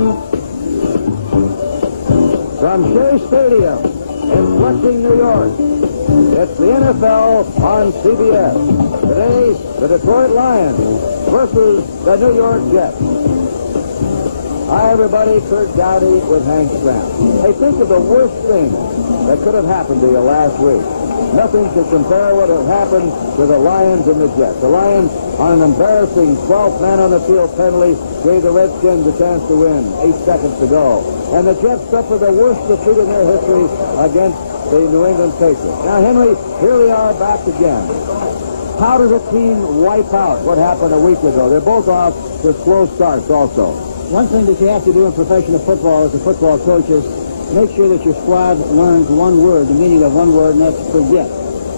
From Shea Stadium in Flushing, New York, it's the NFL on CBS. Today, the Detroit Lions versus the New York Jets. Hi, everybody. Curt Dowdy with Hank Stram. Hey, think of the worst thing that could have happened to you last week. Nothing to compare what had happened to the Lions and the Jets. The Lions, on an embarrassing 12th man-on-the-field penalty, gave the Redskins a chance to win. 8 seconds to go. And the Jets suffered the worst defeat in their history against the New England Patriots. Now, Henry, here we are back again. How does a team wipe out what happened a week ago? They're both off to slow starts also. One thing that you have to do in professional football as a football coach is make sure that your squad learns one word, the meaning of one word, and that's forget.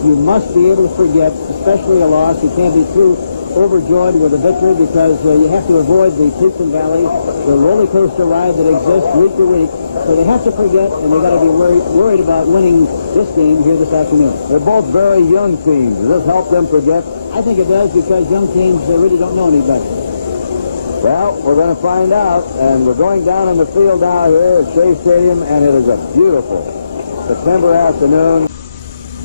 You must be able to forget, especially a loss. You can't be too overjoyed with a victory because you have to avoid the peaks and valleys, the roller coaster ride that exists week to week. So they have to forget, and they got to be worried about winning this game here this afternoon. They're both very young teams. Does this help them forget? I think it does because young teams really don't know any better. Well, we're going to find out, and we're going down on the field now here at Shea Stadium, and it is a beautiful September afternoon.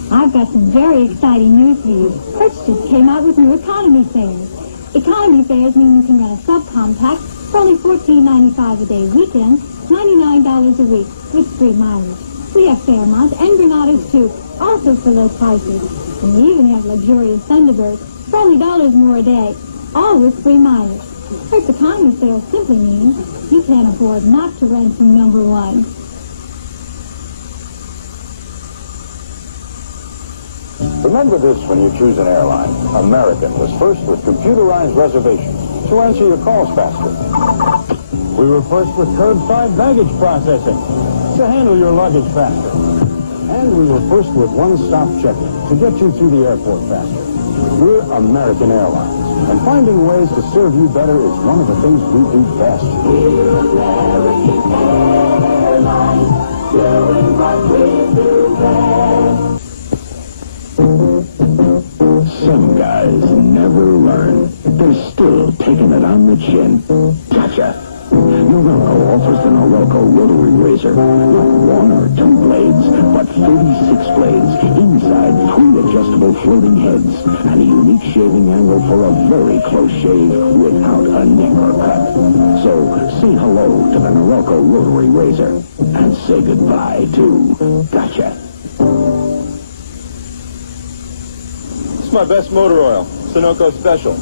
I've got some very exciting news for you. Hertz just came out with new economy fares. Economy fares mean you can rent a subcompact for only $14.95 a day weekend, $99 a week with free mileage. We have Fairmont and Granados too, also for low prices. And we even have luxurious Thunderbirds for only $1 more a day, all with free mileage. Hertz economy sale simply means you can't afford not to rent from number one. Remember this when you choose an airline. American was first with computerized reservations to answer your calls faster. We were first with curbside baggage processing to handle your luggage faster. And we were first with one-stop check-in to get you through the airport faster. We're American Airlines, and finding ways to serve you better is one of the things we do best. We're American Airlines, doing what we do best. Some guys never learn. They're still taking it on the chin. Gotcha. Norelco offers the Norelco rotary razor. Not one or two blades, but 36 blades. Inside, 3 adjustable floating heads. And a unique shaving angle for a very close shave without a nick or cut. So, say hello to the Norelco rotary razor. And say goodbye to Gotcha. It's my best motor oil, Sunoco Special.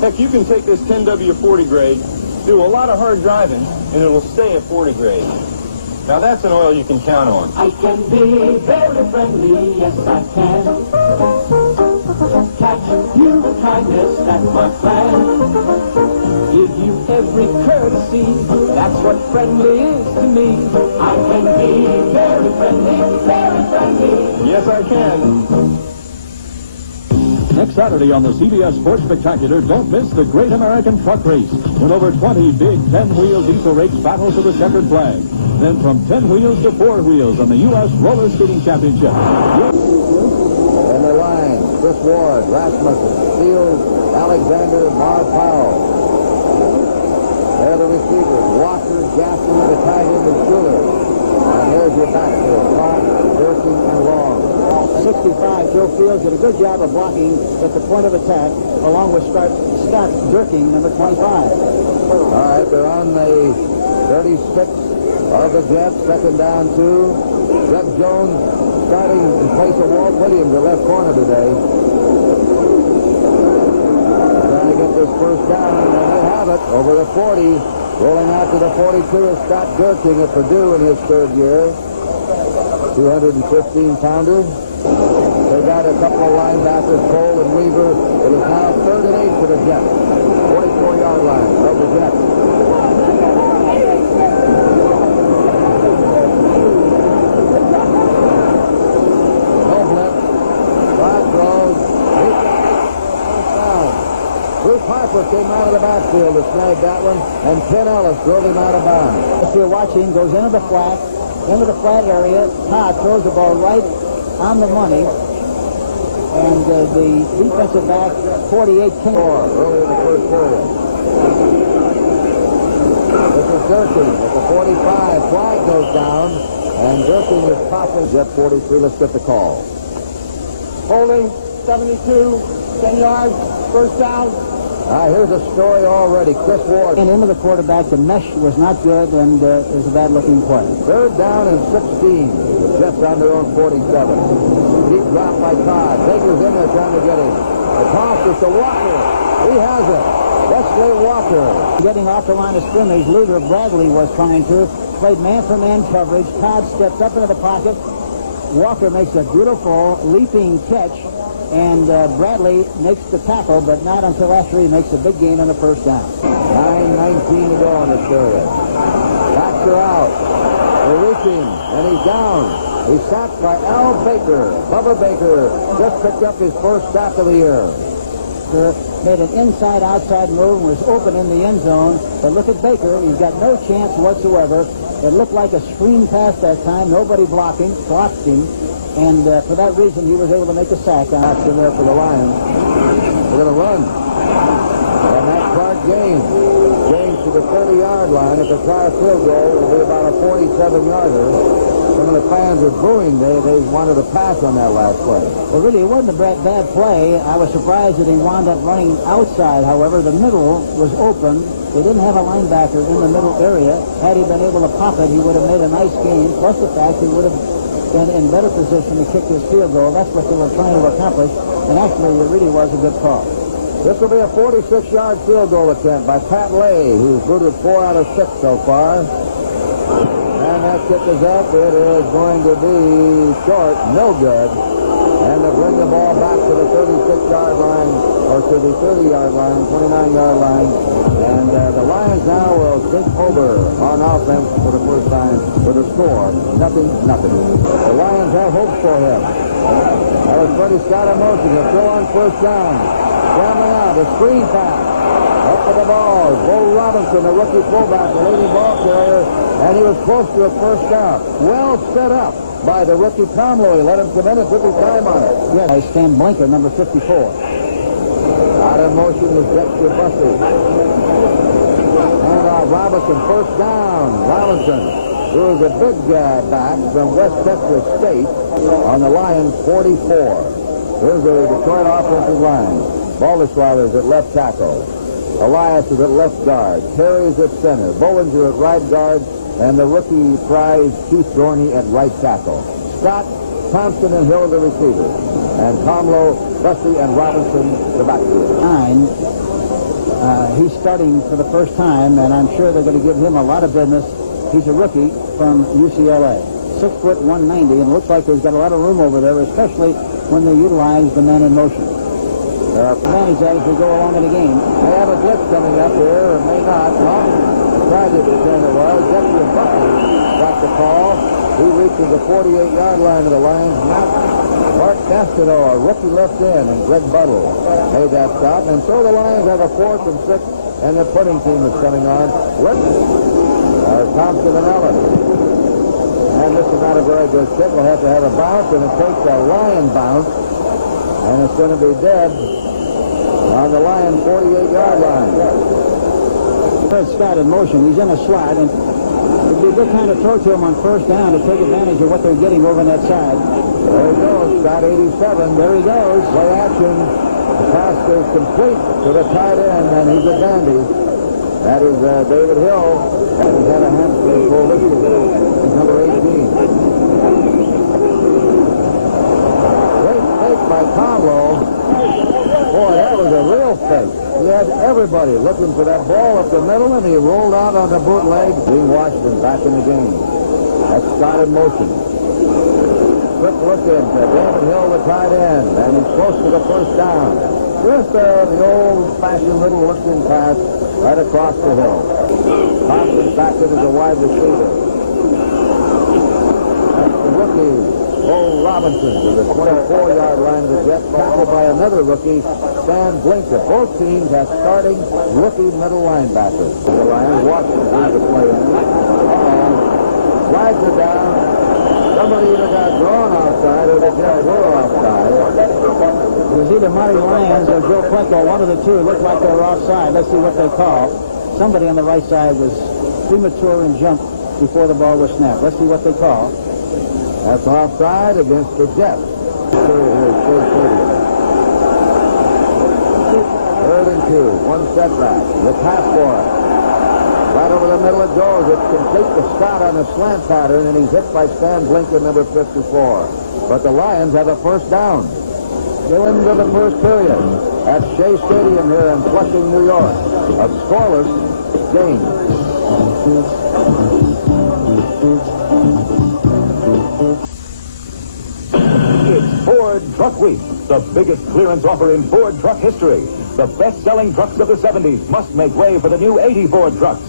Heck, you can take this 10W40 grade, do a lot of hard driving, and it'll stay at 40 grade. Now that's an oil you can count on. I can be very friendly, yes I can. Catch you with kindness, that's my plan. Give you every courtesy, that's what friendly is to me. I can be very friendly, very friendly. Yes, I can. Next Saturday on the CBS Sports Spectacular, don't miss the Great American Truck Race, when over 20 big 10-wheel diesel rakes battle for the checkered flag. Then from 10 wheels to 4 wheels on the U.S. Roller Skating Championship. And the line, Chris Ward, Rasmussen, Fields, Alexander, Marv Powell. They're the receivers, Walker, Jackson, the tight end, and Schuler. And there's your backfield, Clark, Durkin, and Long. 65, Joe Fields did a good job of blocking at the point of attack, along with Scott Durkin, number 25. All right, they're on the 36 of the Jets, second down 2. Jeff Jones starting in place of Walt Williams, the left corner today. Trying to get this first down, and they have it over the 40. Rolling out to the 42 is Scott Durkin of Purdue in his third year. 215-pounder. They got a couple of linebackers, Cole and Weaver. It is now 3rd and 8 for the Jets. 44-yard line of the Jets. No blitz. 5 throws. Down. Bruce Harper came out of the backfield to snag that one, and Ken Ellis drove him out of bounds. If you're watching, goes into the flat area. Todd throws the ball right on the money, and the defensive back, 48 King. Early in the first period. This is Durkee at the 45. Flag goes down, and Durkee is toppling. Jet 43, let's get the call. Holding, 72, 10 yards, first down. Here's a story already. Chris Ward. And into the quarterback, the mesh was not good, and it was a bad-looking play. Third down and 16. The Jets on their own 47. Deep drop by Todd. Baker's in there trying to get him. The toss is to Walker. He has it. Wesley Walker. Getting off the line of scrimmage, Luther Bradley was trying to. Played man-for-man coverage. Todd steps up into the pocket. Walker makes a beautiful leaping catch. And Bradley makes the tackle, but not until after he makes a big gain on the first down. 9:19 to go in this period. Backs are out. They're reaching, and he's down. He's sacked by Al Baker. Bubba Baker just picked up his first sack of the year. Made an inside-outside move and was open in the end zone. But look at Baker. He's got no chance whatsoever. It looked like a screen pass that time. Nobody blocked him. And for that reason, he was able to make a sack. Action there for the Lions. They're going to run. And that's Clark James. James to the 30-yard line. If they try a field goal, it'll be about a 47-yarder. Some of the fans were booing. They wanted to pass on that last play. Well, really, it wasn't a bad play. I was surprised that he wound up running outside. However, the middle was open. They didn't have a linebacker in the middle area. Had he been able to pop it, he would have made a nice gain. Plus the fact he would have been in better position to kick this field goal. That's what they were trying to accomplish. And actually, it really was a good call. This will be a 46-yard field goal attempt by Pat Lay, who's booted 4 out of 6 so far. And that kick is up. It is going to be short. No good. And they bring the ball back to the 36-yard line, or to the 30-yard line, 29-yard line. And the Lions now will sink over on offense for the first time with a score. 0-0. The Lions have hopes for him. That was Freddie Scott in motion. He'll throw on first down. Scrambling out. The screen pass. Up to the ball. Bo Robinson, the rookie fullback, the leading ball carrier. And he was close to a first down. Well set up by the rookie Tomlow. He let him come in and took his time on it. Yes, Stan Blinker, number 54. Out in motion was Dexter Bussey. And Robinson, first down. Robinson, who is a big back from West Texas State, on the Lions 44. Here's the Detroit offensive line. Baldesweiler's at left tackle. Elias is at left guard. Terry is at center. Bollinger at right guard. And the rookie prize Keith Dorney at right tackle. Scott, Thompson, and Hill the receivers. And Tomlow, Bussey, and Robinson the backfield. He's starting for the first time, and I'm sure they're going to give him a lot of business. He's a rookie from UCLA. 6 foot 190, and it looks like he's got a lot of room over there, especially when they utilize the man in motion. Manage that as we go along in the game. They have a blitz coming up here, or may not. Long tried to pretend it was. Dexter Bussey got the call. He reaches the 48-yard line of the Lions. Mark Castano, a rookie left end, and Greg Buttle made that stop. And so the Lions have a 4th and 6, and the punting team is coming on. Thompson and Ellis. And this is not a very good kick. We'll have to have a bounce, and it takes a Lion bounce. And it's going to be dead on the Lion 48-yard line. Fred Scott in motion. He's in a slot, and it'd be a good time to throw to him on first down to take advantage of what they're getting over on that side. There he goes, Scott 87. There he goes. Play action. The pass is complete to the tight end, and he's a dandy. That is David Hill. He's had a hamstring pull this year. He's number 18. Great fake by Tomlow. Boy, that was a real fake. He had everybody looking for that ball up the middle, and he rolled out on the bootleg. Dean Washington back in the game. That's Scott in motion. Quick look in to David Hill, the tight end, and he's close to the first down. Just the old-fashioned little looking pass right across the hill. Thompson's back in as a wide receiver. That's the rookie, Bo Robinson, to the 24-yard line of the Jets, tackled by another rookie, Stan Blinker. Both teams have starting rookie middle linebackers. The Lions Washington lead the play in. Flags are down. Somebody either got drawn offside or the Jets were offside. It was either Marty Lyons or Joe Plecko, one of the two. It looked like they were offside. Let's see what they call. Somebody on the right side was premature and jumped before the ball was snapped. Let's see what they call. That's offside against the Jets. Third and 2. One setback. The pass for it. Right over the middle it goes. It's complete to Scott on a slant pattern, and he's hit by Stan Blinken, number 54. But the Lions have a first down. Go into the first period at Shea Stadium here in Flushing, New York. A scoreless game. It's Ford Truck Week, the biggest clearance offer in Ford truck history. The best-selling trucks of the 70s must make way for the new 80 Ford trucks.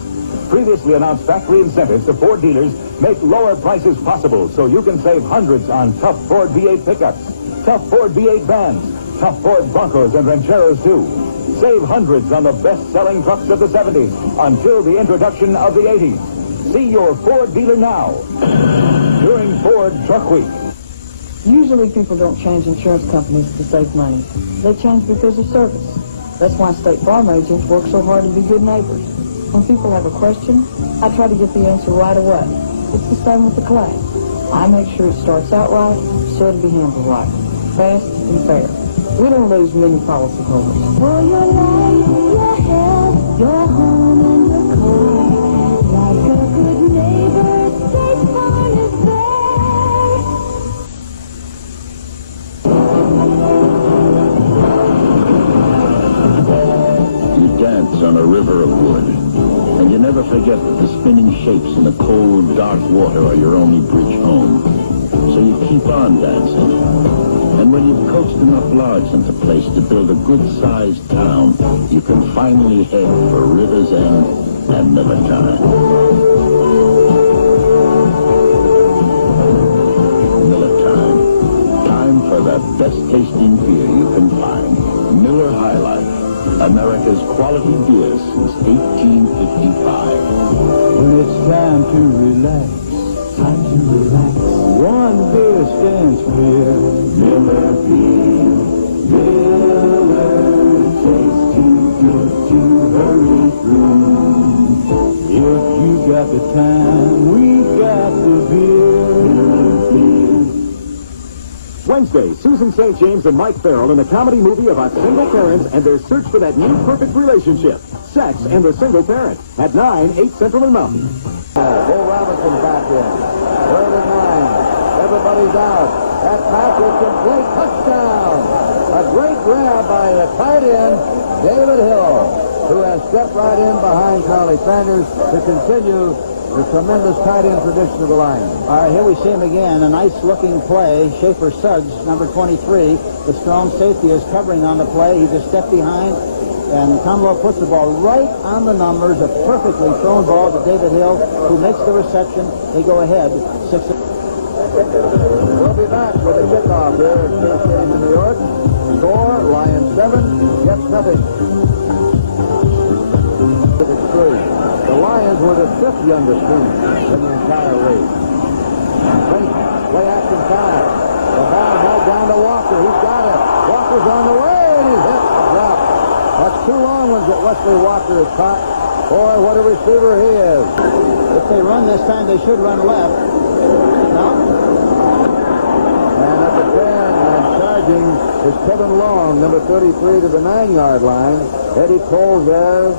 Previously announced factory incentives to Ford dealers make lower prices possible so you can save hundreds on tough Ford V8 pickups, tough Ford V8 vans, tough Ford Broncos and Rancheros too. Save hundreds on the best-selling trucks of the 70s until the introduction of the 80s. See your Ford dealer now during Ford Truck Week. Usually people don't change insurance companies to save money. They change because of service. That's why State Farm agents work so hard to be good neighbors. When people have a question, I try to get the answer right away. It's the same with the claim. I make sure it starts out right, so it'll be handled right. Fast and fair. We don't lose many policyholders. For your life, your health, your home, and your car. Like a good neighbor, State Farm is there. You dance on a river of wood, and you never forget that the spinning shapes in the cold, dark water are your only bridge home. So you keep on dancing. And when you've coaxed enough logs into place to build a good-sized town, you can finally head for River's End and Millertime. Millertime. Time for the best-tasting beer you can find. Miller High Life. America's quality beer since 1855. When it's time to relax, time to relax. One beer stands clear. Miller beer. Miller tastes too good to hurry through. If you got the time, we got the beer. Miller beer. Wednesday, Susan St. James and Mike Farrell in the comedy movie about single parents and their search for that new perfect relationship. Sex and the Single Parent at 9, 8 Central and Mountain. Bill Robinson back in. Third and 9. Everybody's out. That pass is complete. Touchdown. A great grab by the tight end, David Hill, who has stepped right in behind Charlie Sanders to continue the tremendous tight end tradition of the Lions. All right, here we see him again. A nice-looking play. Schaefer Suggs, number 23, the strong safety, is covering on the play. He's a step behind, and Tomlow puts the ball right on the numbers. A perfectly thrown ball to David Hill, who makes the reception. They go ahead. We'll be back with a kickoff here at Shea Stadium in New York. Score, Lions 7, Jets nothing. The Lions were the 5th youngest team in the entire league. Play action time. The ball held down to Walker. He's got it. Walker's on the way, and he's hit the drop. That's 2 long ones that Wesley Walker has caught. Boy, what a receiver he is. If they run this time, they should run left. No? And at the 10 and charging is Kevin Long, number 33 to the 9-yard line. Eddie Coles there,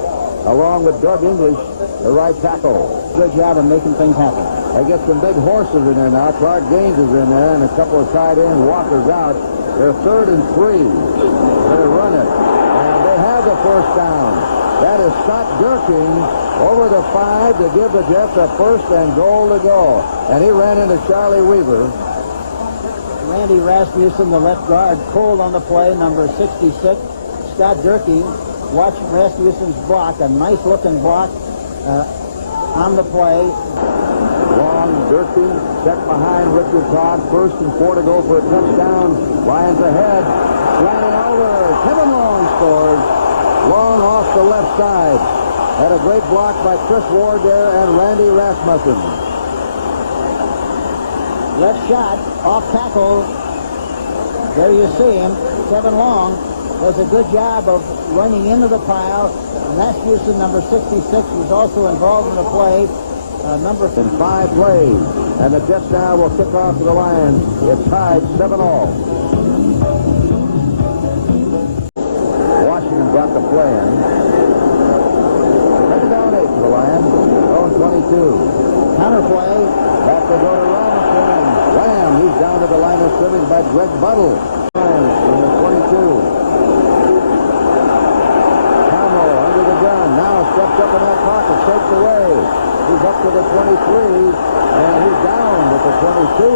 along with Doug English, the right tackle. Good job of making things happen. They get some big horses in there now. Clark Gaines is in there, and a couple of tight ends. Walker's out. They're 3rd and 3. They run it. And they have the first down. That is Scott Durking over the 5 to give the Jets a 1st and goal to go. And he ran into Charlie Weaver. Randy Rasmussen, the left guard, pulled on the play, number 66. Scott Durking, watch Rasmussen's block, a nice-looking block on the play. Long, Durking, set behind Richard Todd. 1st and 4 to go for a touchdown. Lions ahead. Flying over. Kevin Long scores. Long off the left side. Had a great block by Chris Ward there and Randy Rasmussen. Left shot, off tackle. There you see him, Kevin Long. does a good job of running into the pile. Rasmussen, number 66, was also involved in the play. Number in 5 plays. And the Jets now will kick off to the Lions. It's tied 7-all. Washington brought the play in. Second down 8 for the Lions. Zone 22. Counterplay. Back to go to Robinson. And Lamb, he's down to the line of scrimmage by Greg Buttle. Number 22. Camo under the gun. Now steps up in that pocket. Takes away. He's up to the 23. And he's down at the 22.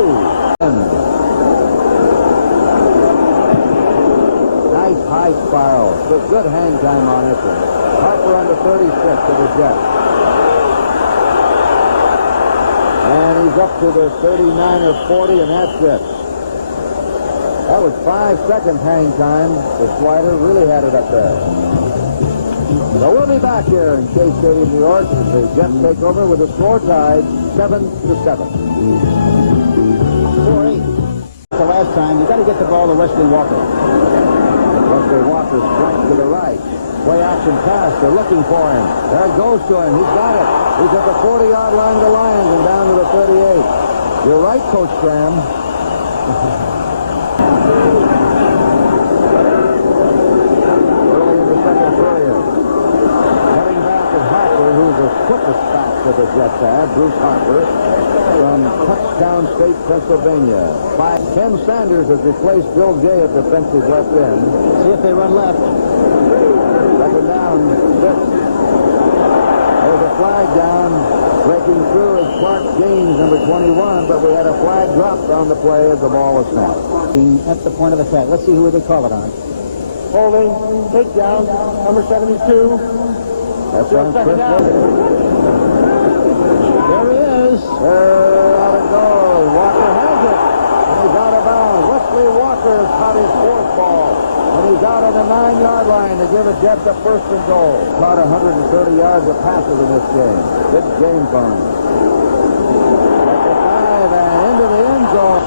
Nice high spiral. Good hang time on this one. Harper under 36 of the Jets. And he's up to the 39 or 40, and that's it. That was 5 seconds hang time. The Slider really had it up there. So we'll be back here in Shea Stadium, New York, as the Jets take over with the score tied 7-7. 4-8. The last time, you got to get the ball to Wesley Walker. Wesley Walker strikes to the right. Play action pass. They're looking for him. There it goes to him. He's got it. He's at the 40-yard line of the Lions and down to the 38. You're right, Coach Graham. Early in the second period. Heading back is Harper, who's the quickest stop that the Jets have. Bruce Harper from Touchdown State, Pennsylvania. Ken Sanders has replaced Bill Jay at defensive left end. See if they run left. Second down, 6. There's a flag down. Breaking through is Clark James, number 21, but we had a flag dropped on the play as the ball was snapped. At the point of attack. Let's see who they call it on. Holding, takedown, number 72. That's on Chris Wilson. There he is. Out it goes. Walker has it. And he's out of bounds. Wesley Walker has caught his 4th ball. And he's out on the 9-yard line to give the Jets a 1st and goal. Caught 130 yards of passes in this game. Big game for him. At the 5 and into the end zone.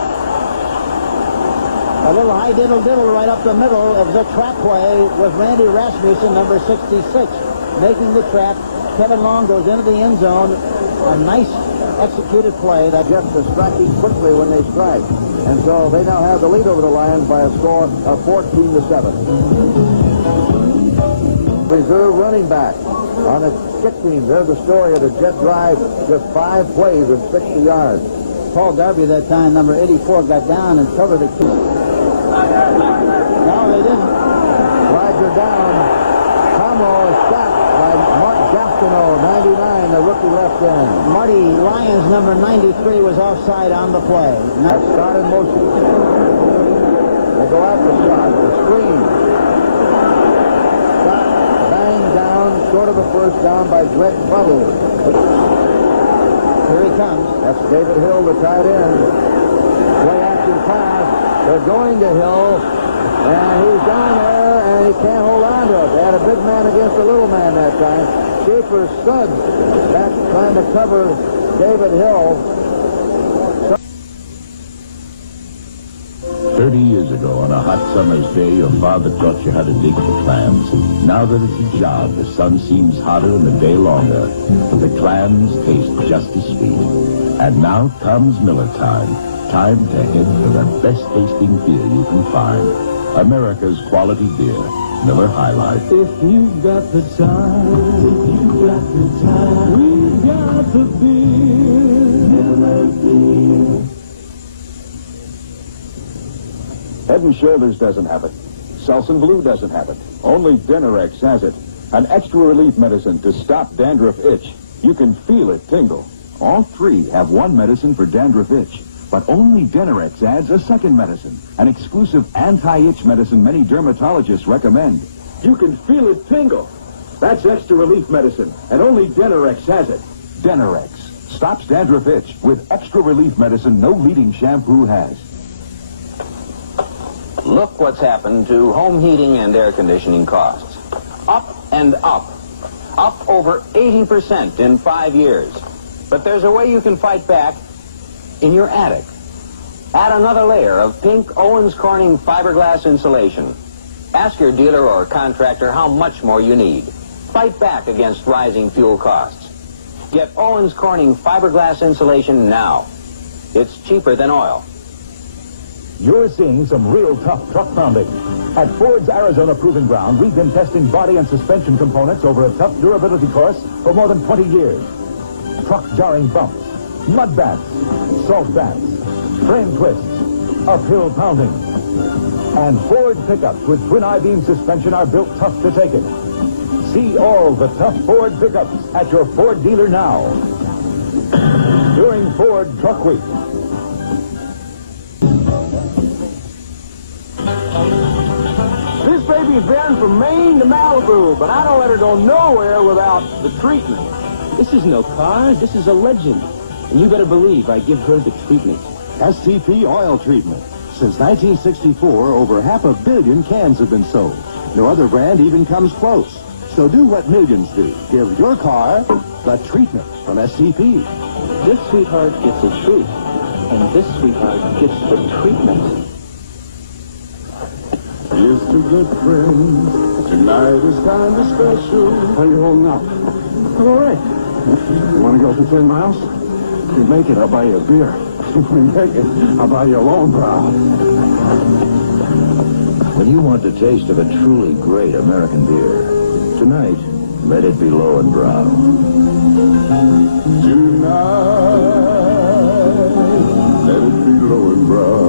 A little high diddle right up the middle of the trap play was Randy Rasmussen, number 66, making the trap. Kevin Long goes into the end zone. A nice executed play. That Jets are striking quickly when they strike. And so they now have the lead over the Lions by a score of 14-7. Reserve running back on the kick team. There's the story of the Jet drive. Just 5 plays of 60 yards. Paul Darby that time, number 84, got down and covered a kick. No, they didn't. Flags are down. Camo is stopped by Mark Gastineau, 99, the rookie left end. Marty Lyons, number 93, was offside on the play. That's shot in motion. They go out the shot. The screen. Shot banged down, short of a first down by Greg Buttle. Here he comes. That's David Hill, the tight end. Play action pass. They're going to Hill. And he's down there, and he can't hold on to it. They had a big man against a little man that time. Schaefer Suggs back trying to cover David Hill. 30 years ago, on a hot summer's day, your father taught you how to dig for clams. Now that it's a job, the sun seems hotter and the day longer. The clams taste just as sweet. And now comes Miller time. Time to head for the best tasting beer you can find. America's quality beer, Miller High Life. If you've got the time, we've got the beer, Miller beer. Head and Shoulders doesn't have it. Selsun Blue doesn't have it. Only Denerex has it. An extra relief medicine to stop dandruff itch. You can feel it tingle. All 3 have one medicine for dandruff itch. But only Denerex adds a second medicine, an exclusive anti-itch medicine many dermatologists recommend. You can feel it tingle. That's extra relief medicine, and only Denerex has it. Denerex stops dandruff itch with extra relief medicine no leading shampoo has. Look what's happened to home heating and air conditioning costs. Up and up. Up over 80% in 5 years. But there's a way you can fight back in your attic. Add another layer of pink Owens Corning fiberglass insulation. Ask your dealer or contractor how much more you need. Fight back against rising fuel costs. Get Owens Corning fiberglass insulation now. It's cheaper than oil. You're seeing some real tough truck pounding. At Ford's Arizona Proving Ground, we've been testing body and suspension components over a tough durability course for more than 20 years. Truck-jarring bumps, mud bats, salt bats, frame twists, uphill pounding. And Ford pickups with twin I-beam suspension are built tough to take it. See all the tough Ford pickups at your Ford dealer now. During Ford Truck Week. This baby's been from Maine to Malibu, but I don't let her go nowhere without the treatment. This is no car. This is a legend. And you better believe I give her the treatment. STP oil treatment. Since 1964, over 500 million cans have been sold. No other brand even comes close. So do what millions do. Give your car the treatment from STP. This sweetheart gets a treat, and this sweetheart gets the treatment. Here's to good friends. Tonight is kind of special. How you holding up? I'm all right. You want to go for 10 miles? If you make it, I'll buy you a beer. If you make it, I'll buy you a long brow. When you want the taste of a truly great American beer, tonight, let it be Lowenbrau. Tonight, let it be Lowenbrau.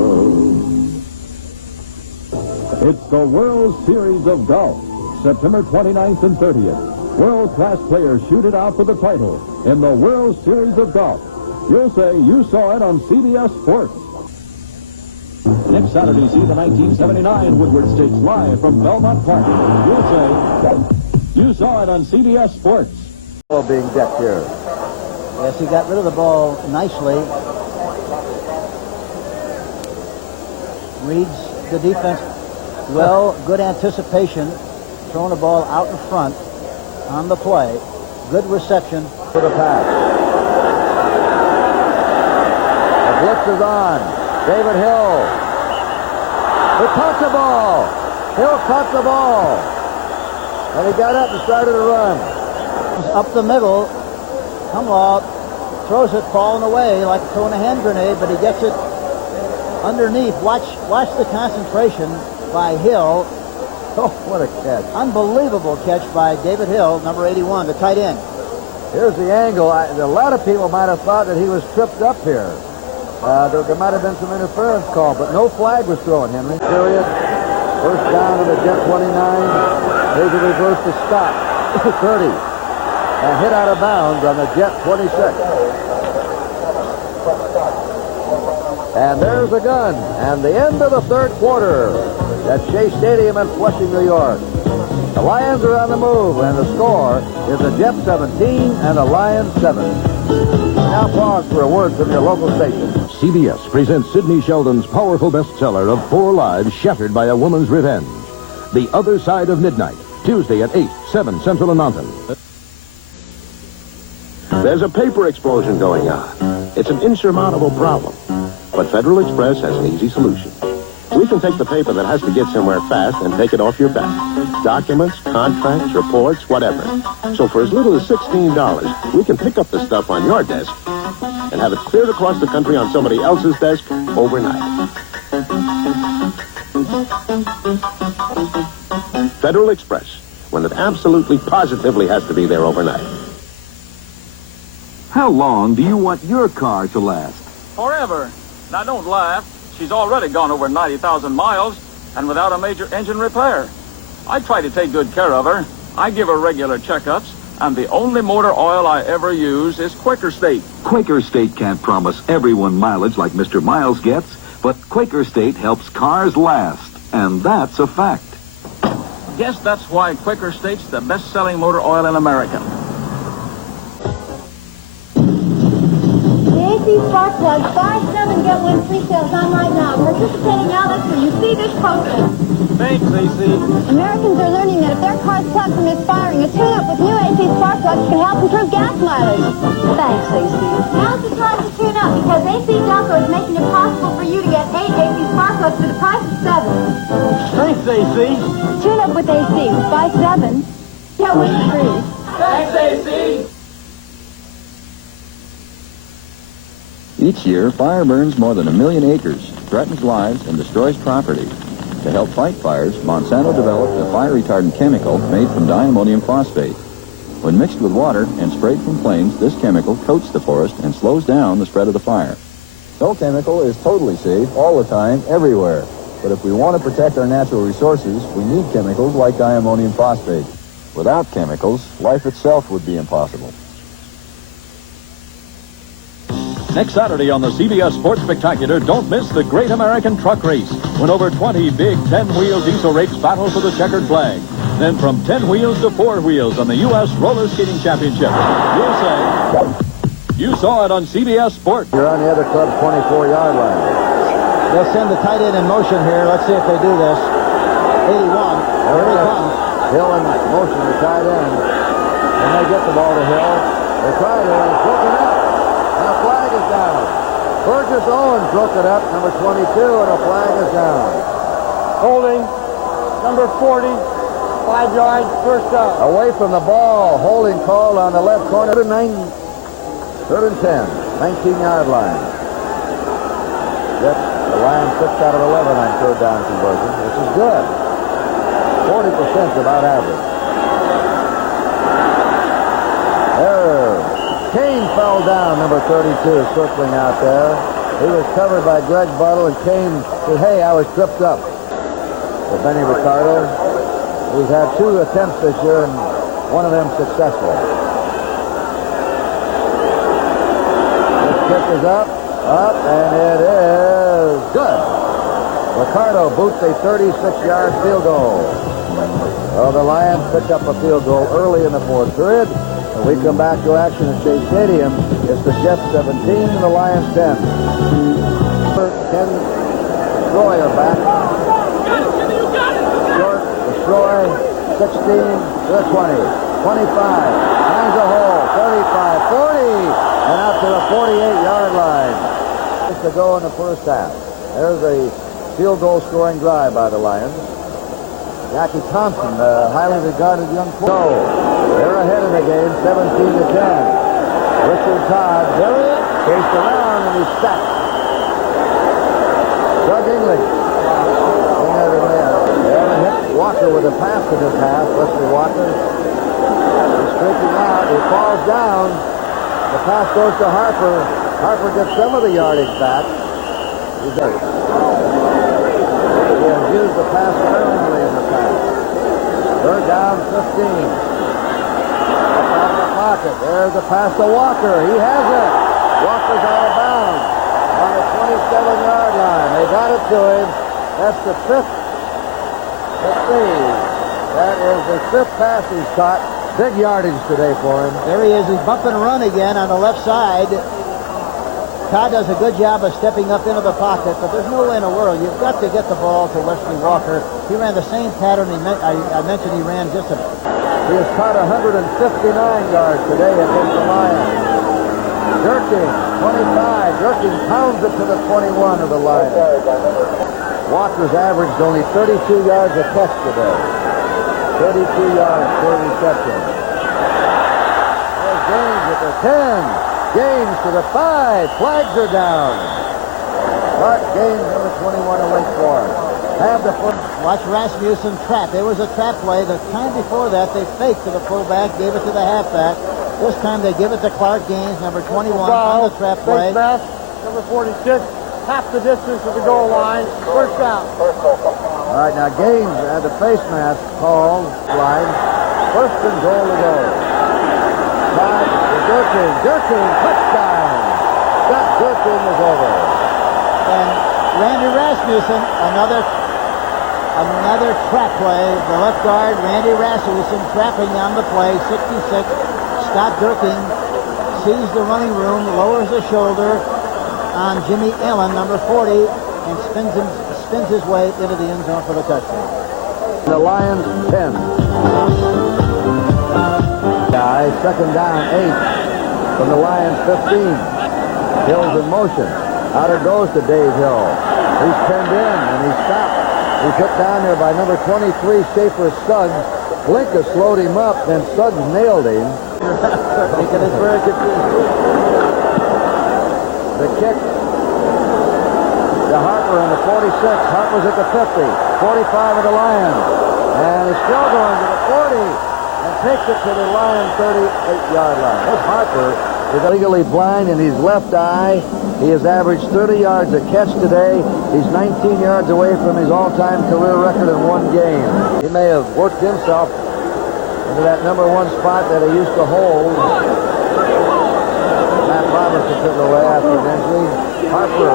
It's the World Series of Golf, September 29th and 30th. World-class players shoot it out for the title in the World Series of Golf. You'll say you saw it on CBS Sports. Next Saturday, see the 1979 Woodward Stakes live from Belmont Park. You'll say you saw it on CBS Sports. Ball being decked here. Yes, he got rid of the ball nicely. Reads the defense well, good anticipation, throwing the ball out in front on the play. Good reception. For the pass. The blitz is on. David Hill. He caught the ball. Hill caught the ball. And he got up and started to run. Up the middle. Humlaw throws it falling away like throwing a hand grenade, but he gets it underneath. Watch the concentration by Hill. Oh, what a catch. Unbelievable catch by David Hill, number 81, the tight end. Here's the angle. A lot of people might have thought that he was tripped up here. There might have been some interference call, but no flag was thrown, Henry. Period. First down to the Jet 29. Here's a reverse to stop. 30. And hit out of bounds on the Jet 26. And there's the gun. And the end of the third quarter at Shea Stadium in Flushing, New York. The Lions are on the move, and the score is the Jets 17 and the Lions 7. Now pause for a word from your local station. CBS presents Sidney Sheldon's powerful bestseller of 4 lives shattered by a woman's revenge. The Other Side of Midnight, Tuesday at 8, 7 Central and Mountain. There's a paper explosion going on. It's an insurmountable problem. But Federal Express has an easy solution. We can take the paper that has to get somewhere fast and take it off your back. Documents, contracts, reports, whatever. So for as little as $16, we can pick up the stuff on your desk and have it cleared across the country on somebody else's desk overnight. Federal Express, when it absolutely positively has to be there overnight. How long do you want your car to last? Forever. Now, don't laugh. She's already gone over 90,000 miles and without a major engine repair. I try to take good care of her. I give her regular checkups, and the only motor oil I ever use is Quaker State. Quaker State can't promise everyone mileage like Mr. Miles gets, but Quaker State helps cars last, and that's a fact. Yes, that's why Quaker State's the best-selling motor oil in America. Spark plugs, buy 7, get 1 free sales on right now. Participating outlets where you see this poster. Thanks, AC. Americans are learning that if their car's plugged from misfiring, a tune-up with new AC spark plugs can help improve gas mileage. Thanks, AC. Now's the time to tune up because AC Delco is making it possible for you to get 8 AC spark plugs for the price of 7. Strength Thanks, AC. Tune up with AC with 5-7. Can't wait to freeze. Thanks, AC. Each year, fire burns more than 1 million acres, threatens lives, and destroys property. To help fight fires, Monsanto developed a fire-retardant chemical made from diammonium phosphate. When mixed with water and sprayed from flames, this chemical coats the forest and slows down the spread of the fire. No chemical is totally safe all the time, everywhere. But if we want to protect our natural resources, we need chemicals like diammonium phosphate. Without chemicals, life itself would be impossible. Next Saturday on the CBS Sports Spectacular, don't miss the Great American Truck Race, when over 20 big 10-wheel diesel rakes battle for the checkered flag. Then from 10 wheels to 4 wheels on the U.S. Roller Skating Championship. You'll say, you saw it on CBS Sports. You're on the other club's 24-yard line. They'll send the tight end in motion here. Let's see if they do this. 81. Here he comes. Hill in motion, the tight end. When they get the ball to Hill, they try to, it's broken up. And a flag is down. Burgess Owens broke it up, number 22, and a flag is down. Holding, number 40, 5 yards, first down. Away from the ball, holding call on the left corner. Third and 10, 19-yard line. Yep, the Lions 6 out of 11 on third down conversion, which is good. 40% is about average. Kane fell down, number 32, circling out there. He was covered by Greg Buttle, and Kane said, hey, I was tripped up. So Benny Ricardo, who's had 2 attempts this year, and one of them successful. This kick is up, and it is good. Ricardo boots a 36-yard field goal. Well, the Lions picked up a field goal early in the fourth period. When we come back to action at Shea Stadium, it's the Jets 17 and the Lions 10. Ken Destroy are back. Short, Destroy, 16 to the 20, 25, finds a hole, 35, 40, and out to the 48-yard line. Just to go in the first half. There's a field goal scoring drive by the Lions. Jackie Thompson, highly regarded young player. They're ahead of the game, 17 to 10. Richard Todd, chased around, and he's sacked. Doug English. They haven't hit Walker with a pass in this half. Wesley Walker. He's streaking out. He falls down. The pass goes to Harper. Harper gets some of the yardage back. He's hurt. He has used the pass sparingly in the past. Third down, 15. There's a pass to Walker. He has it. Walker's out of bounds on the 27-yard line. They got it to him. That's the 5th. Let's see. That is the 5th pass he's caught. Big yardage today for him. There he is. He's bump and run again on the left side. Todd does a good job of stepping up into the pocket, but there's no way in the world. You've got to get the ball to Wesley Walker. He ran the same pattern I mentioned he ran just a... He has caught 159 yards today against the Lions. Durkin, 25. Durkin pounds it to the 21 of the Lions. Walker's averaged only 32 yards a catch today. 32 yards per reception. There's Gaines at the 10. Gaines to the 5. Flags are down. Mark Gaines, number 21 of Lake Forest. Have the foot. Watch Rasmussen trap. There was a trap play. The time before that, they faked to the fullback, gave it to the halfback. This time they give it to Clark Gaines, number 21, on the trap play. Number 46, half the distance of the goal line. First down. All right, now Gaines had the face mask called line. First and goal to go. Todd to Durkin. Durkin, touchdown. Scott Durkin is over. And Randy Rasmussen, another trap play. The left guard, Randy Rasmussen, trapping on the play, 66. Scott Durkin sees the running room, lowers the shoulder on Jimmy Allen, number 40, and spins his way into the end zone for the touchdown. The Lions 10. Second down, 8 from the Lions 15. Hill's in motion. Out it goes to Dave Hill. He's pinned in and he's stopped. He's hit down there by number 23, Schaefer Suggs. Blinka slowed him up, then Suggs nailed him. The kick to Harper in the 46. Harper's at the 50. 45 of the Lions. And he's still going to the 40 and takes it to the Lion 38-yard line. This Harper is legally blind in his left eye. He has averaged 30 yards a catch today. He's 19 yards away from his all-time career record in one game. He may have worked himself into that number one spot that he used to hold. Matt Robertson took away after an injury. Harper,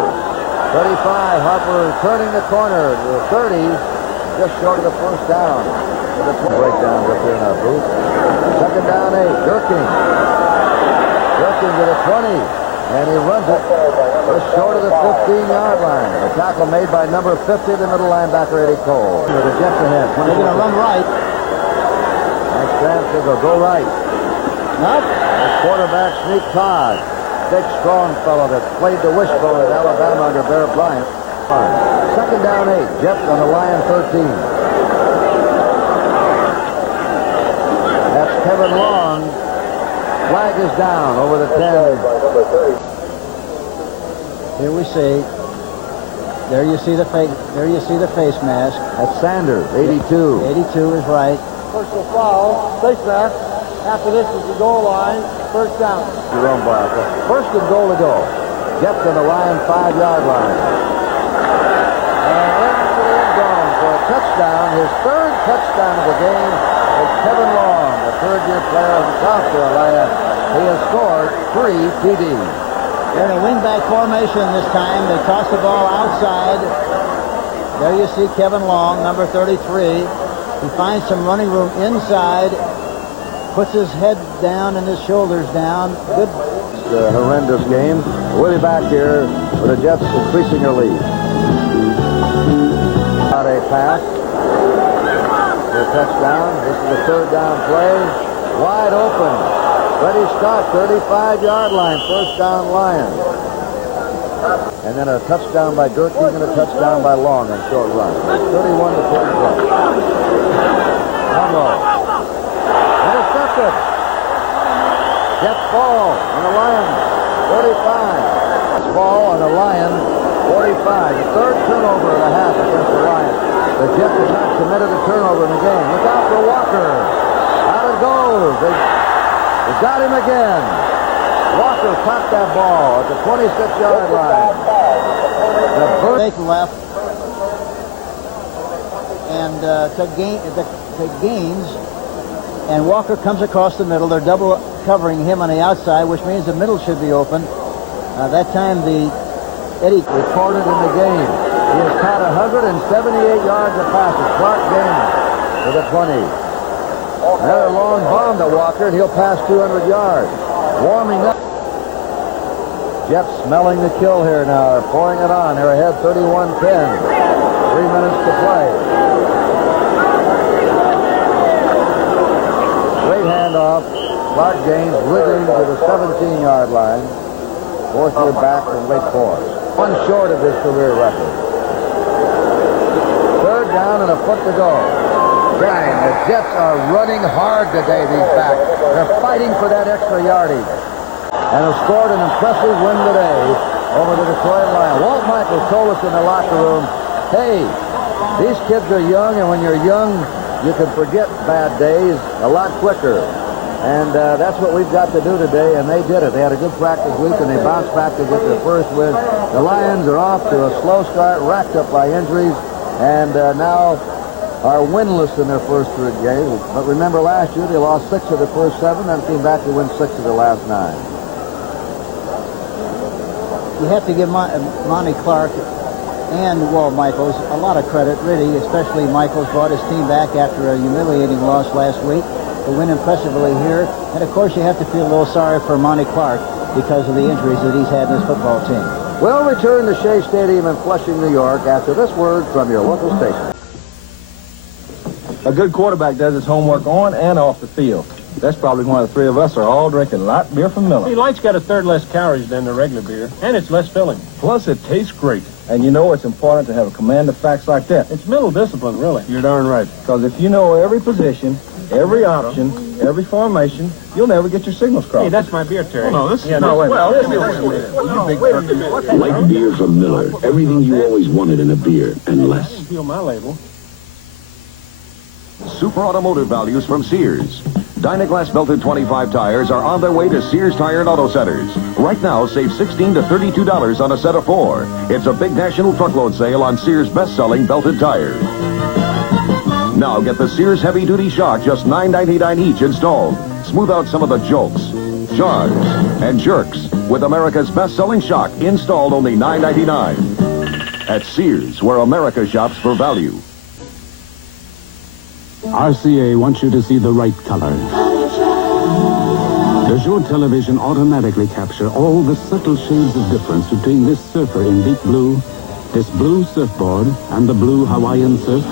35. Harper turning the corner to the 30, just short of the first down. The breakdowns up here in our booth. Second down 8. Durkin. Durkin to the 20. And he runs it just short of the 15-yard line. The tackle made by number 50, the middle linebacker, Eddie Cole. With the Jets ahead. They're going to run right. Next transfer will go right. Nope. The quarterback, Sneak Todd. Big, strong fellow that played the wishbone at Alabama under Bear Bryant. Second down 8. Jets on the Lion 13. That's Kevin Long. Flag is down over the 10. Here we see. There you see the face. There you see the face mask. That's Sanders, 82. 82 is right. Personal foul, face mask. After this is the goal line. First down. Jerome Barker. First and goal to go. Jets on the Lion 5-yard line. And into the end zone for a touchdown. His third touchdown of the game is Kevin Long, the third-year player from South Carolina. He has scored 3 TDs. They're in a wing-back formation this time. They toss the ball outside. There you see Kevin Long, number 33. He finds some running room inside. Puts his head down and his shoulders down. Good. It's a horrendous game. We'll be back here with the Jets increasing their lead. Out a pass. For a touchdown. This is the third down play. Wide open. Freddie Scott, 35-yard line. First down Lions. And then a touchdown by Durkee and a touchdown by Long on short run. 31 to 44. Combo. Intercepted. Jets ball on the Lions, 45. Ball on the Lions, 45. The third turnover and a half against the Lions. The Jets have not committed a turnover in the game. Look out for Walker. Out it goes. They got him again. Walker popped that ball at the 26-yard line. Fake left and to Gaines. And Walker comes across the middle. They're double covering him on the outside, which means the middle should be open. That time Eddie recorded in the game. He has caught 178 yards of passes. Clark Gaines to the 20. Another long bomb to Walker, and he'll pass 200 yards. Warming up. Jets smelling the kill here now. They're pouring it on. They're ahead 31-10. 3 minutes to play. Great handoff. Clark Gaines wriggling to the 17-yard line. Fourth year back from Wake Forest. One short of his career record. Third down and a foot to go. Dang, the Jets are running hard today, these backs. They're fighting for that extra yardage. And have scored an impressive win today over the Detroit Lions. Walt Michaels told us in the locker room, hey, these kids are young, and when you're young, you can forget bad days a lot quicker. And that's what we've got to do today, and they did it. They had a good practice week, and they bounced back to get their first win. The Lions are off to a slow start, racked up by injuries, and now are winless in their first 3 games. But remember, last year they lost 6 of the first 7, then came back to win 6 of the last 9. You have to give Monty Clark and Walt Michaels a lot of credit, really, especially Michaels brought his team back after a humiliating loss last week. They win impressively here. And, of course, you have to feel a little sorry for Monty Clark because of the injuries that he's had in his football team. We'll return to Shea Stadium in Flushing, New York after this word from your local station. A good quarterback does his homework on and off the field. That's probably why the three of us are all drinking light beer from Miller. See, Light's got a third less calories than the regular beer, and it's less filling. Plus, it tastes great. And you know it's important to have a command of facts like that. It's mental discipline, really. You're darn right. Because if you know every position, every option, every formation, you'll never get your signals crossed. Hey, that's my beer, Terry. Oh, no, this is... Yeah, no, wait. Well, Wait a minute. Light beer from Miller. Everything you always wanted in a beer, and less. Feel my label. Super automotive values from Sears. Dynaglass belted 25 tires are on their way to Sears Tire and Auto Centers. Right now, save $16 to $32 on a set of 4. It's a big national truckload sale on Sears' best-selling belted tires. Now get the Sears Heavy Duty Shock, just $9.99 each installed. Smooth out some of the jolts, jars, and jerks with America's best-selling shock, installed only $9.99. At Sears, where America shops for value. RCA wants you to see the right color. Does your television automatically capture all the subtle shades of difference between this surfer in deep blue, this blue surfboard, and the blue Hawaiian surf?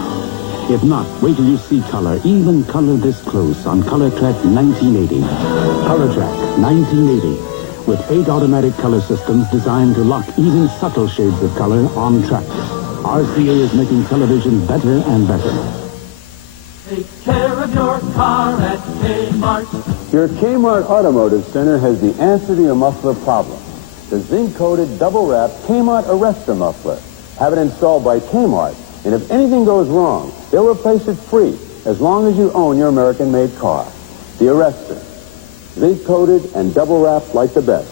If not, wait till you see color, even color this close on Color Track 1980. Color Track 1980, with 8 automatic color systems designed to lock even subtle shades of color on track. RCA is making television better and better. Take care of your car at Kmart. Your Kmart Automotive Center has the answer to your muffler problem. The zinc-coated, double-wrap Kmart Arrestor muffler. Have it installed by Kmart, and if anything goes wrong, they'll replace it free, as long as you own your American-made car. The Arrestor. Zinc-coated and double-wrapped like the best.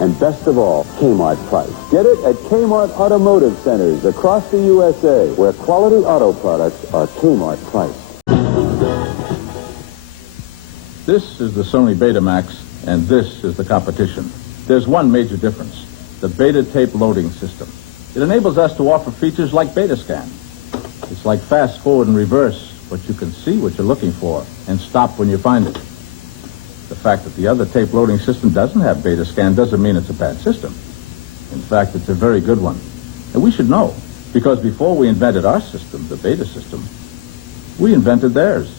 And best of all, Kmart price. Get it at Kmart Automotive Centers across the USA, where quality auto products are Kmart price. This is the Sony Betamax, and this is the competition. There's one major difference: the Beta Tape Loading System. It enables us to offer features like Beta Scan. It's like fast forward and reverse, but you can see what you're looking for and stop when you find it. The fact that the other tape loading system doesn't have Beta Scan doesn't mean it's a bad system. In fact, it's a very good one. And we should know, because before we invented our system, the Beta system, we invented theirs.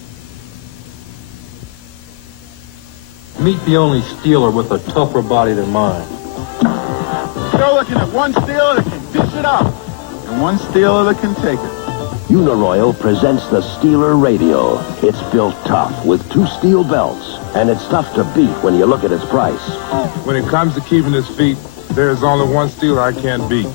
Meet the only stealer with a tougher body than mine. You're looking at one stealer that can dish it up, and one stealer that can take it. Uniroyal presents the Steeler Radio. It's built tough with 2 steel belts, and it's tough to beat when you look at its price. When it comes to keeping his feet, there's only one stealer I can't beat.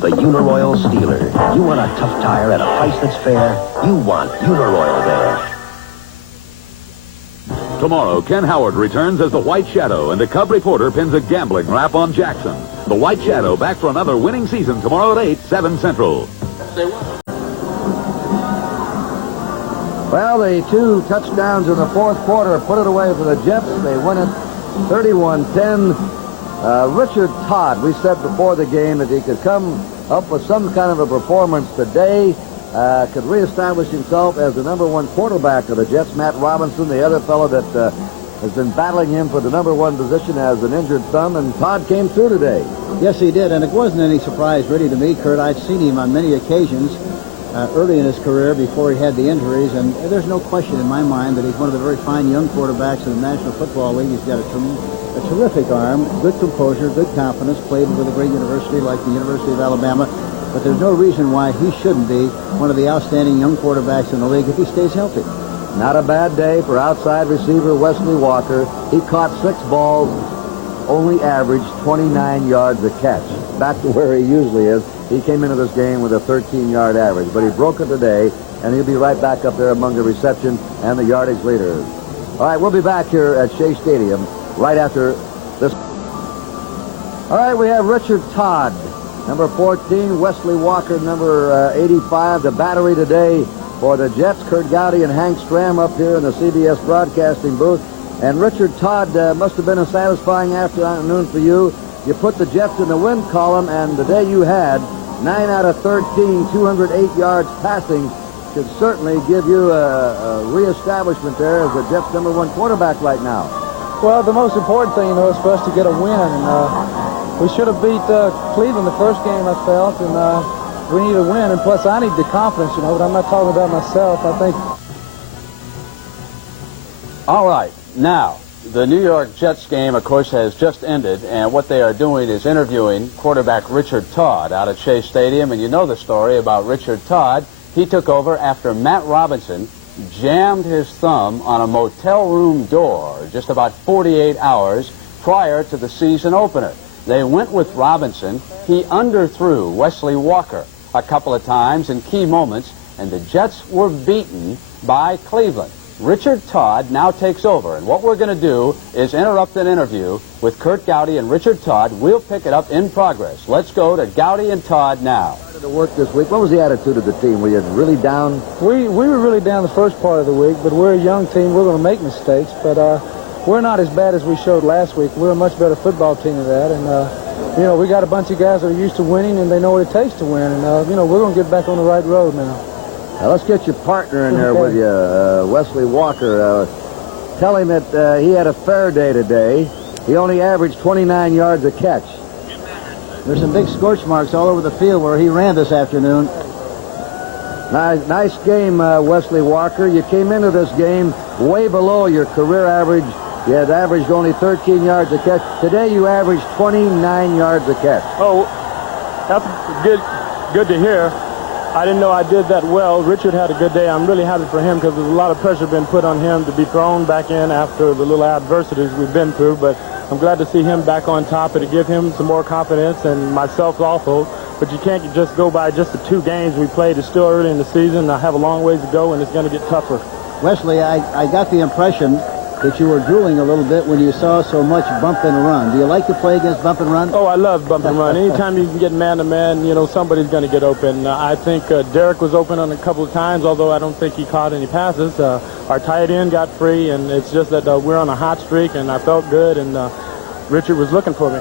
The Uniroyal Steeler. You want a tough tire at a price that's fair? You want Uniroyal there. Tomorrow, Ken Howard returns as the White Shadow, and the Cub reporter pins a gambling rap on Jackson. The White Shadow back for another winning season tomorrow at 8, 7 Central. Well, the 2 touchdowns in the fourth quarter put it away for the Jets. They win it 31-10. Richard Todd, we said before the game that he could come up with some kind of a performance today, could reestablish himself as the #1 quarterback of the Jets. Matt Robinson, the other fellow that has been battling him for the #1 position, has an injured thumb, and Todd came through today. Yes, he did, and it wasn't any surprise really to me, Kurt. I'd seen him on many occasions early in his career before he had the injuries, and there's no question in my mind that he's one of the very fine young quarterbacks in the National Football League. He's got a terrific arm, good composure, good confidence, played with a great university like the University of Alabama, but there's no reason why he shouldn't be one of the outstanding young quarterbacks in the league if he stays healthy. Not a bad day for outside receiver Wesley Walker. He caught 6 balls, only averaged 29 yards a catch. Back to where he usually is. He came into this game with a 13-yard average, but he broke it today, and he'll be right back up there among the reception and the yardage leaders. All right, we'll be back here at Shea Stadium right after this. All right, we have Richard Todd, number 14, Wesley Walker, number 85. The battery today for the Jets, Kurt Gowdy and Hank Stram up here in the CBS broadcasting booth. And Richard Todd must have been a satisfying afternoon for you. You put the Jets in the win column, and the day you had, 9 out of 13, 208 yards passing, should certainly give you a reestablishment there as the Jets' #1 quarterback right now. Well, the most important thing, is for us to get a win. And we should have beat Cleveland the first game, I felt, and we need a win. And plus, I need the confidence, but I'm not talking about myself. I think All right. Now, the New York Jets game, of course, has just ended, and what they are doing is interviewing quarterback Richard Todd out at Shea Stadium, and you know the story about Richard Todd. He took over after Matt Robinson jammed his thumb on a motel room door just about 48 hours prior to the season opener. They went with Robinson. He underthrew Wesley Walker a couple of times in key moments, and the Jets were beaten by Cleveland. Richard Todd now takes over, and what we're going to do is interrupt an interview with Curt Gowdy and Richard Todd. We'll pick it up in progress. Let's go to Gowdy and Todd now. To work this week, what was the attitude of the team? Were you really down? We were really down the first part of the week, but we're a young team. We're going to make mistakes, but we're not as bad as we showed last week. We're a much better football team than that, and you know, we got a bunch of guys that are used to winning, and they know what it takes to win, and you know, we're going to get back on the right road now. Now let's get your partner in there with you, Wesley Walker. Tell him that he had a fair day today. He only averaged 29 yards a catch. There's some big scorch marks all over the field where he ran this afternoon. Nice game, Wesley Walker. You came into this game way below your career average. You had averaged only 13 yards a catch. Today you averaged 29 yards a catch. Oh, that's good to hear. I didn't know I did that well. Richard had a good day. I'm really happy for him because there's a lot of pressure been put on him to be thrown back in after the little adversities we've been through. But I'm glad to see him back on top and to give him some more confidence, and myself also. But you can't just go by just the 2 games we played. It's still early in the season. I have a long ways to go, and it's going to get tougher. Wesley, I got the impression that you were drooling a little bit when you saw so much bump and run. Do you like to play against bump and run? Oh, I love bump and run. Anytime you can get man-to-man, you know, somebody's going to get open. I think Derek was open on a couple of times, although I don't think he caught any passes. Our tight end got free, and it's just that we're on a hot streak, and I felt good, and Richard was looking for me.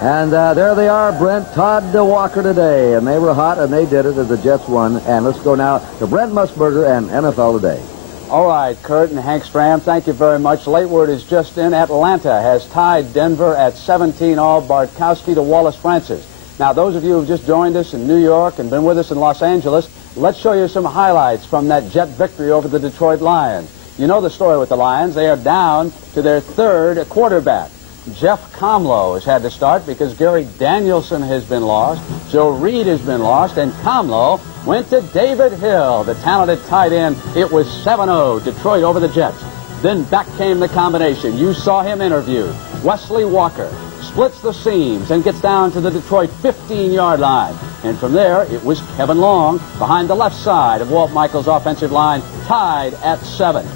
And there they are, Brent, Todd Walker today, and they were hot, and they did it as the Jets won. And let's go now to Brent Musburger and NFL Today. All right, Curt and Hank Stram, thank you very much. Late word is just in. Atlanta has tied Denver at 17 all. Bartkowski to Wallace Francis. Now, those of you who have just joined us in New York and been with us in Los Angeles, let's show you some highlights from that Jet victory over the Detroit Lions. You know the story with the Lions. They are down to their 3rd quarterback. Jeff Comlow has had to start because Gary Danielson has been lost, Joe Reed has been lost, and Comlow went to David Hill, the talented tight end. It was 7-0, Detroit over the Jets. Then back came the combination. You saw him interviewed. Wesley Walker splits the seams and gets down to the Detroit 15-yard line. And from there, it was Kevin Long behind the left side of Walt Michaels' offensive line, tied at 7.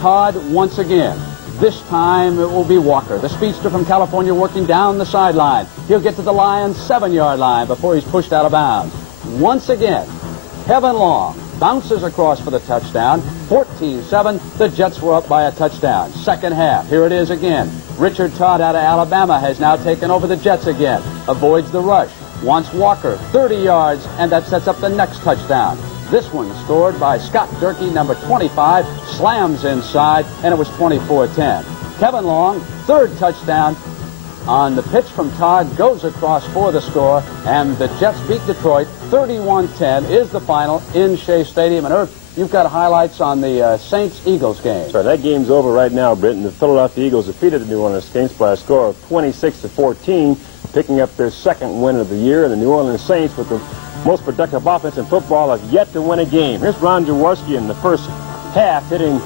Todd once again. This time it will be Walker, the speedster from California, working down the sideline. He'll get to the Lions' 7-yard line before he's pushed out of bounds. Once again, Kevin Long bounces across for the touchdown. 14-7, the Jets were up by a touchdown. Second half, here it is again. Richard Todd out of Alabama has now taken over the Jets again. Avoids the rush. Wants Walker 30 yards, and that sets up the next touchdown. This one scored by Scott Durkee, number 25, slams inside, and it was 24-10. Kevin Long, 3rd touchdown on the pitch from Todd, goes across for the score, and the Jets beat Detroit. 31-10 is the final in Shea Stadium. And Irv, you've got highlights on the Saints-Eagles game. Sorry, that game's over right now, Britain. The Philadelphia Eagles defeated the New Orleans Saints by a score of 26-14, picking up their 2nd win of the year. And the New Orleans Saints, with the most productive offense in football, have yet to win a game. Here's Ron Jaworski in the first half, hitting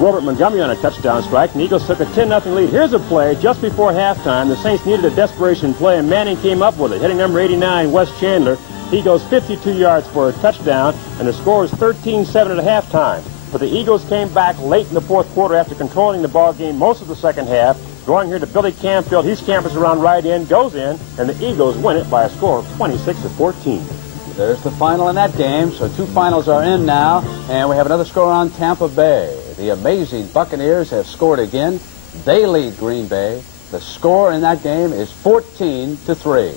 Robert Montgomery on a touchdown strike. And the Eagles took a 10-0 lead. Here's a play just before halftime. The Saints needed a desperation play, and Manning came up with it, hitting number 89, Wes Chandler. He goes 52 yards for a touchdown, and the score is 13-7 at halftime. But the Eagles came back late in the 4th quarter after controlling the ball game most of the second half. Going here to Billy Camfield. He scampers around right in, goes in, and the Eagles win it by a score of 26-14. There's the final in that game, so 2 finals are in now, and we have another score on Tampa Bay. The amazing Buccaneers have scored again. They lead Green Bay. The score in that game is 14-3.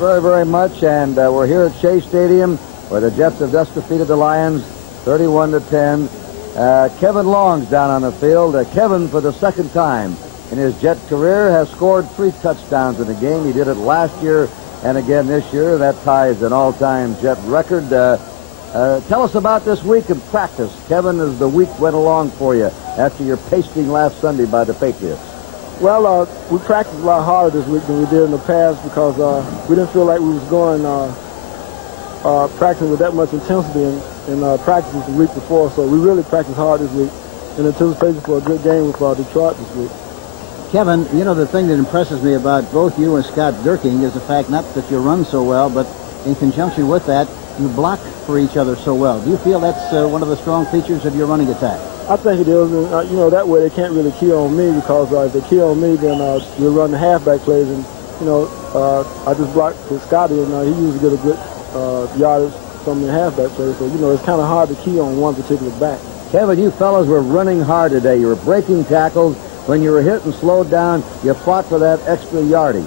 Very, very much, and we're here at Shea Stadium, where the Jets have just defeated the Lions 31-10. Kevin Long's down on the field. Kevin, for the 2nd time in his Jet career, has scored 3 touchdowns in the game. He did it last year and again this year. That ties an all-time Jet record. Tell us about this week of practice, Kevin, as the week went along for you after your pasting last Sunday by the Patriots. Well, we practiced a lot harder this week than we did in the past because we didn't feel like we was going practicing with that much intensity in practices the week before. So we really practiced hard this week in anticipation for a good game with Detroit this week. Kevin, you know, the thing that impresses me about both you and Scott Durking is the fact not that you run so well, but in conjunction with that, you block for each other so well. Do you feel that's one of the strong features of your running attack? I think it is, and you know, that way they can't really key on me because if they key on me, then we'll run the halfback plays, and you know, I just blocked for Scotty, and he usually get a good yardage from the halfback plays. So you know, it's kind of hard to key on one particular back. Kevin, you fellas were running hard today. You were breaking tackles. When you were hit and slowed down, you fought for that extra yardage.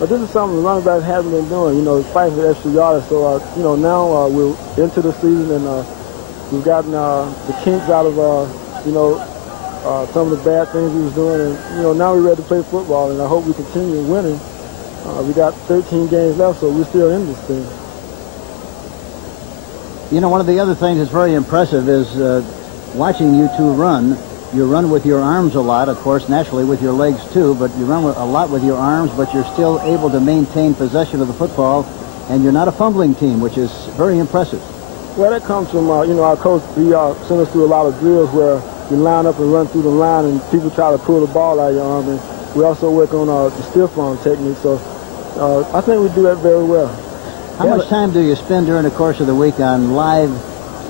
But this is something the running backs haven't been doing, you know, fighting for extra yardage. So, you know, now we're into the season, and we've gotten the kinks out of, you know, some of the bad things we was doing. And, you know, now we're ready to play football, and I hope we continue winning. We got 13 games left, so we're still in this thing. You know, one of the other things that's very impressive is watching you two run. You run with your arms a lot, of course, naturally with your legs too, but you run a lot with your arms, but you're still able to maintain possession of the football, and you're not a fumbling team, which is very impressive. Well, that comes from, you know, our coach. He sent us through a lot of drills where you line up and run through the line, and people try to pull the ball out of your arm, and we also work on the stiff arm technique, so I think we do that very well. How much time do you spend during the course of the week on live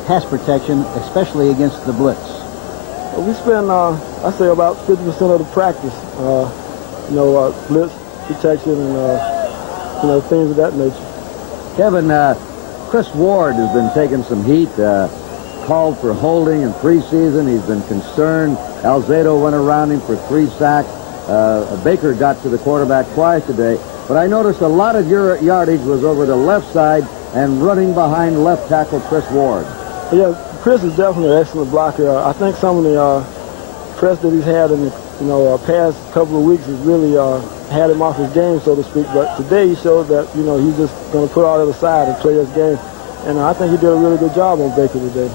pass protection, especially against the blitz? We spend, I say, about 50% of the practice, you know, blitz protection and, you know, things of that nature. Kevin, Chris Ward has been taking some heat, called for holding in preseason. He's been concerned. Alzado went around him for 3 sacks. Baker got to the quarterback twice today. But I noticed a lot of your yardage was over the left side and running behind left tackle Chris Ward. Yeah, Chris is definitely an excellent blocker. I think some of the press that he's had in the, you know, past couple of weeks has really had him off his game, so to speak. But today he showed that, you know, he's just going to put all the other side and play his game. And I think he did a really good job on Baker today.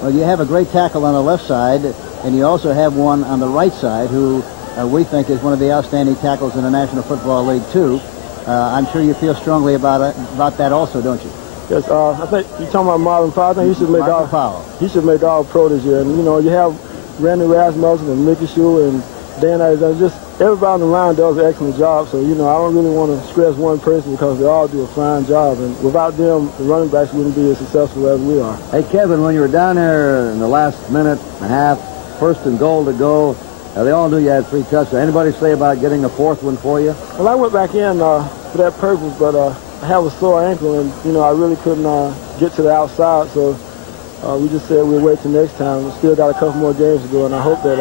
Well, you have a great tackle on the left side, and you also have one on the right side who we think is one of the outstanding tackles in the National Football League, too. I'm sure you feel strongly about that also, don't you? Yes, I think you're talking about Marvin Powell. I think he should make all pro this year. And, you know, you have Randy Rasmussen and Mickey Shue and Dan Alexander. Just everybody on the line does an excellent job. So, you know, I don't really want to stress one person because they all do a fine job. And without them, the running backs wouldn't be as successful as we are. Hey, Kevin, when you were down there in the last minute and a half, 1st and goal to go, they all knew you had 3 touchdowns. Anybody say about getting a 4th one for you? Well, I went back in for that purpose, but I have a sore ankle, and, you know, I really couldn't get to the outside, so we just said we'll wait till next time. We still got a couple more games to go, and I hope that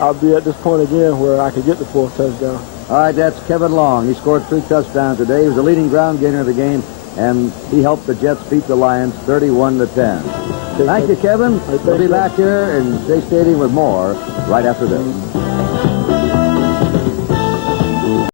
I'll be at this point again where I can get the 4th touchdown. All right, that's Kevin Long. He scored 3 touchdowns today. He was the leading ground gainer of the game, and he helped the Jets beat the Lions 31-10. Thank you, Kevin. We'll be back here in Shea Stadium with more right after this.